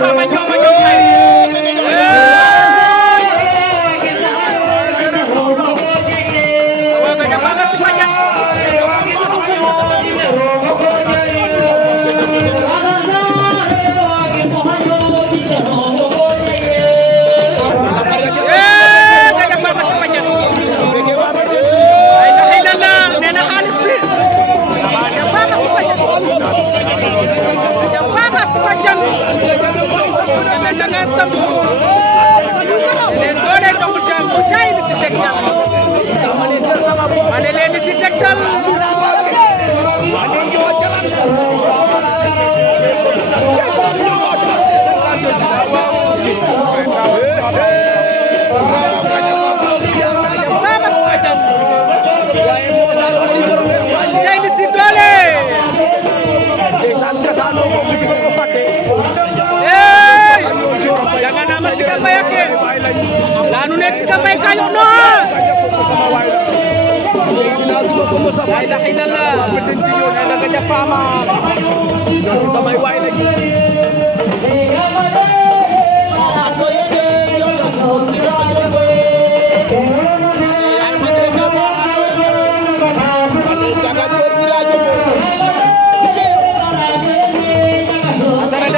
Fama ñoo ma jox may waaw Gandia Fama si Badiane Gandia Fama si Badiane ay na xëy na nee na xaalis bi Gandia Fama si Badiane Gandia Fama si Badiane da nga samp leen doole doxul jàmm bu jaay li si tegtal ma ne leen li si tegtal jaay li si doole jangan nama Sika Mbaye ke lanu ne Sika Mbaye kayo no la ilaha illallah nena Gandia Fama samay way lañ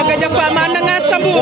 Gandia Fama na nga sambu